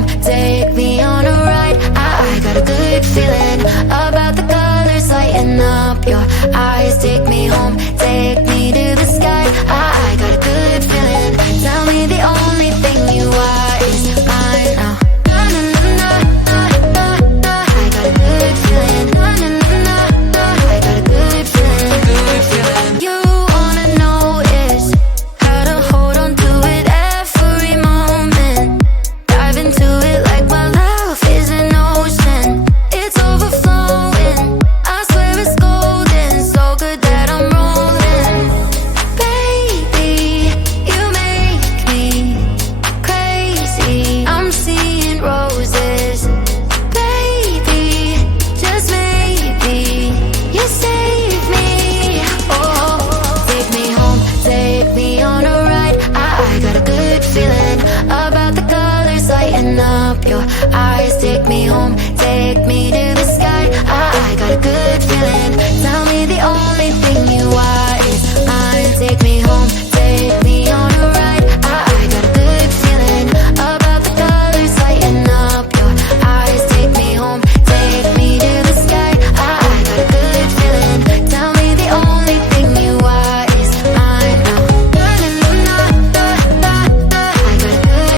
home, take me on a ride. I got a good feeling about the colors lighting up your eyes. Take me home, take me to the sky. I got a good feeling. Tell me the only thing you are is mine now. Na na na na na na. I got a good feeling. Na na na na na. I got a good feeling. Good feeling. You wanna know is how to hold on to it every moment. Dive into it like my love is an ocean. It's overflowing. I swear it's golden. So good that I'm rolling. Baby, you make me crazy. I'm seeing roses. Baby, just maybe you save me. Oh, take me home, take me on a ride. I got a good feeling about the colors lighting up your eyes. Take me home, take me to the sky. I got a good feeling.